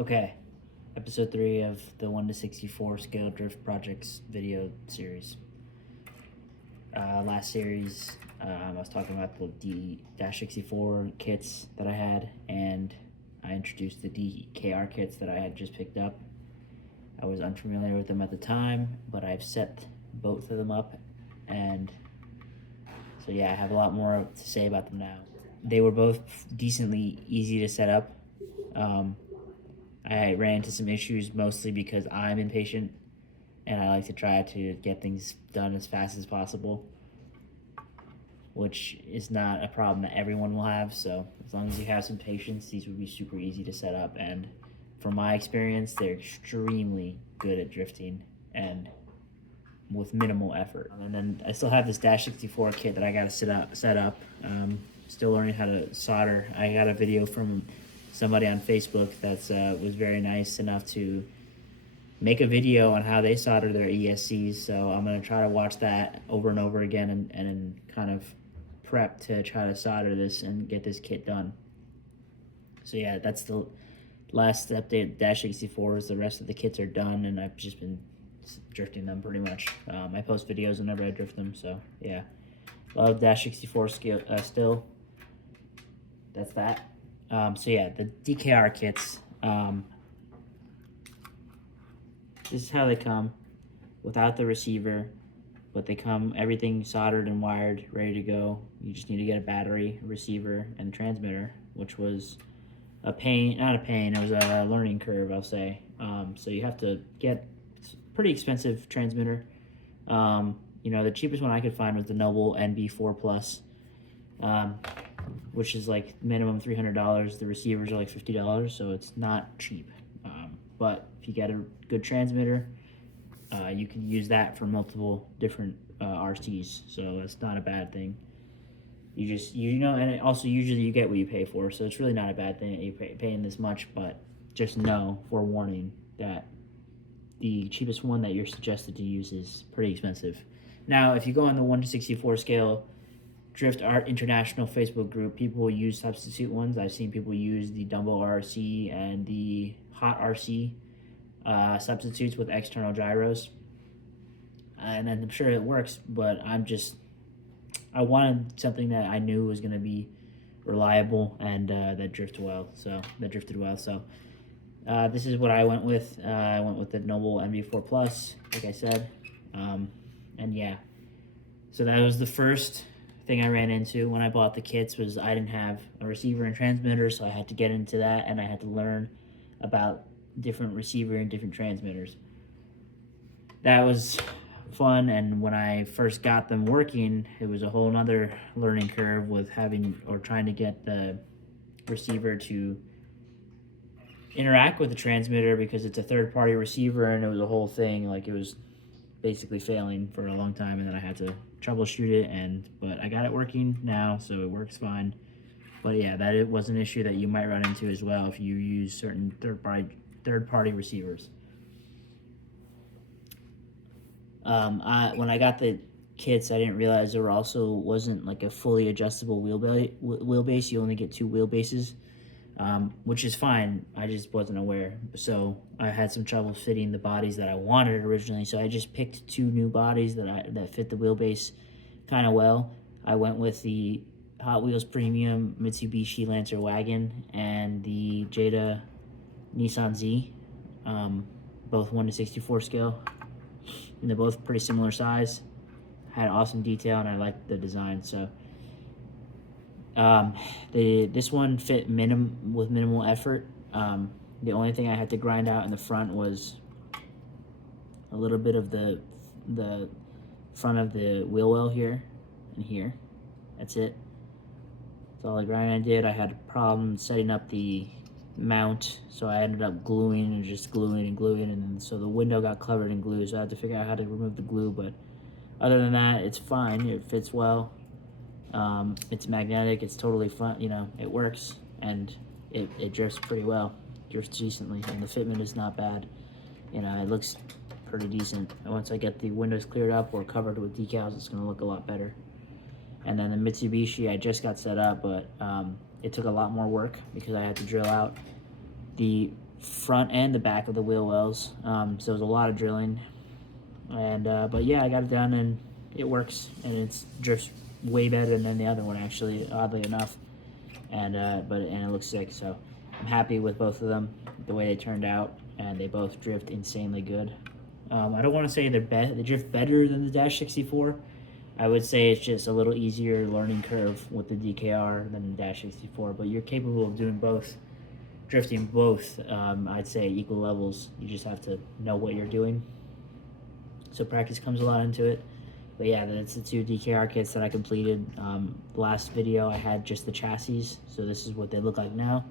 Okay, episode 3 of the 1 to 64 scale drift projects video series. Last series, I was talking about the D-64 kits that I had, and I introduced the DKR kits that I had just picked up. I was unfamiliar with them at the time, but I've set both of them up, and so yeah, I have a lot more to say about them now. They were both decently easy to set up. I ran into some issues mostly because I'm impatient and I like to try to get things done as fast as possible, which is not a problem that everyone will have. So as long as you have some patience, these would be super easy to set up. And from my experience, they're extremely good at drifting and with minimal effort. And then I still have this Dash 64 kit that I got to set up. Still learning how to solder. I got a video from somebody on Facebook that's was very nice enough to make a video on how they solder their ESCs. So I'm gonna try to watch that over and over again and kind of prep to try to solder this and get this kit done. So yeah, that's the last update. Dash 64s. The rest of the kits are done, and I've just been drifting them pretty much. I post videos whenever I drift them. So yeah, love Dash 64 still. That's that. So yeah, the DKR kits, this is how they come without the receiver, but they come everything soldered and wired, ready to go. You just need to get a battery, a receiver, and a transmitter, which was a pain, not a pain, it was a learning curve, I'll say. So you have to get a pretty expensive transmitter. The cheapest one I could find was the Noble NB4 Plus. Which is like minimum $300. The receivers are like $50, so it's not cheap. But if you get a good transmitter, you can use that for multiple different RCs, so that's not a bad thing. And also usually you get what you pay for, so it's really not a bad thing that you're paying this much, but just know, forewarning, that the cheapest one that you're suggested to use is pretty expensive. Now, if you go on the 1 to 64 scale Drift Art International Facebook group, people use substitute ones. I've seen people use the Dumbo RC and the Hot RC substitutes with external gyros. And I'm sure it works, but I wanted something that I knew was going to be reliable and that drifted well. So this is what I went with. I went with the Noble MV4 Plus, like I said. And yeah, so that was the first thing I ran into when I bought the kits. Was I didn't have a receiver and transmitter, so I had to get into that, and I had to learn about different receiver and different transmitters. That was fun, and when I first got them working, it was a whole nother learning curve with trying to get the receiver to interact with the transmitter, because it's a third-party receiver, and it was a whole thing. Like, it was basically failing for a long time, and then I had to troubleshoot it, but I got it working now, so it works fine. But yeah, it was an issue that you might run into as well if you use certain third-party receivers. When I got the kits, I didn't realize there wasn't like a fully adjustable wheelbase. You only get 2 wheelbases, which is fine. I just wasn't aware. So I had some trouble fitting the bodies that I wanted originally. So I just picked 2 new bodies that fit the wheelbase kind of well. I went with the Hot Wheels Premium Mitsubishi Lancer Wagon and the Jada Nissan Z, both 1 to 64 scale. And they're both pretty similar size. Had awesome detail, and I liked the design. So this one fit with minimal effort. The only thing I had to grind out in the front was a little bit of the front of the wheel well here and here. That's it. That's all the grinding I did. I had a problem setting up the mount, so I ended up gluing, and then so the window got covered in glue, so I had to figure out how to remove the glue. But other than that, it's fine. It fits well. It's magnetic. It's totally fun. It works, and it drifts pretty well. Drifts decently, and the fitment is not bad. It looks pretty decent. And once I get the windows cleared up or covered with decals, it's going to look a lot better. And then the Mitsubishi I just got set up, but it took a lot more work because I had to drill out the front and the back of the wheel wells. So it was a lot of drilling, and but yeah, I got it done and it works, and it's drifts way better than the other one actually, oddly enough. And it looks sick. So I'm happy with both of them, the way they turned out, and they both drift insanely good. I don't want to say they drift better than the Dash 64. I would say it's just a little easier learning curve with the DKR than the Dash 64, but you're capable of doing both, drifting both. I'd say equal levels. You just have to know what you're doing. So practice comes a lot into it. But yeah, that's the 2 DKR kits that I completed. Last video I had just the chassis, so this is what they look like now.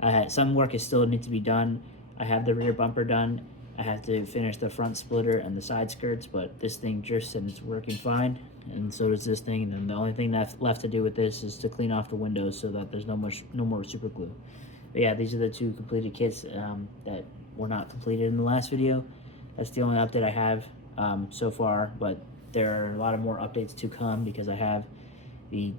I had some work is still need to be done. I have the rear bumper done. I have to finish the front splitter and the side skirts, but this thing drifts and it's working fine, and so does this thing. And then the only thing that's left to do with this is to clean off the windows so that there's no more super glue. But yeah, these are the 2 completed kits that were not completed in the last video. That's the only update I have so far, but there are a lot of more updates to come because I have the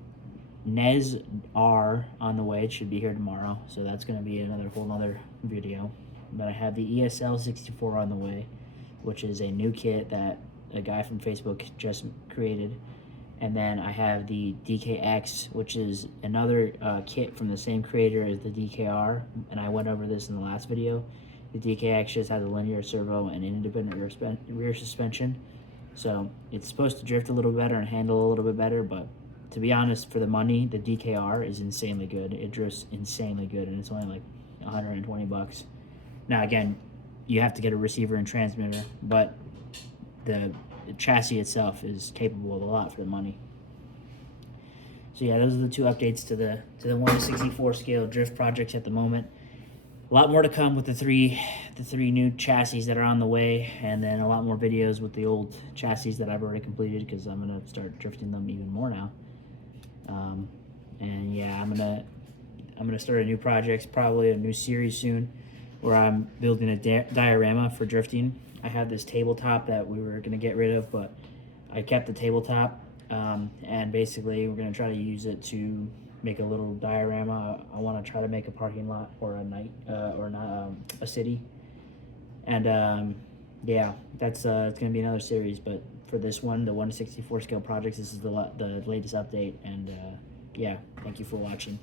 NES R on the way. It should be here tomorrow, so that's going to be another whole nother video. But I have the ESL 64 on the way, which is a new kit that a guy from Facebook just created. And then I have the DKX, which is another kit from the same creator as the DKR, and I went over this in the last video. The DKX just has a linear servo and independent rear suspension, so it's supposed to drift a little better and handle a little bit better, but to be honest, for the money, the DKR is insanely good. It drifts insanely good, and it's only like 120 bucks. Now again, you have to get a receiver and transmitter, but the chassis itself is capable of a lot for the money. So yeah, those are the 2 updates to the 1/64 scale drift projects at the moment. A lot more to come with the three new chassis that are on the way, and then a lot more videos with the old chassis that I've already completed, because I'm gonna start drifting them even more now. And yeah, I'm gonna start a new project, probably a new series soon, where I'm building a diorama for drifting. I have this tabletop that we were gonna get rid of, but I kept the tabletop, and basically we're gonna try to use it to make a little diorama. I want to try to make a parking lot or a night or not a city, and yeah, that's it's gonna be another series. But for this one, the 1/64 scale projects, this is the latest update, and yeah, thank you for watching.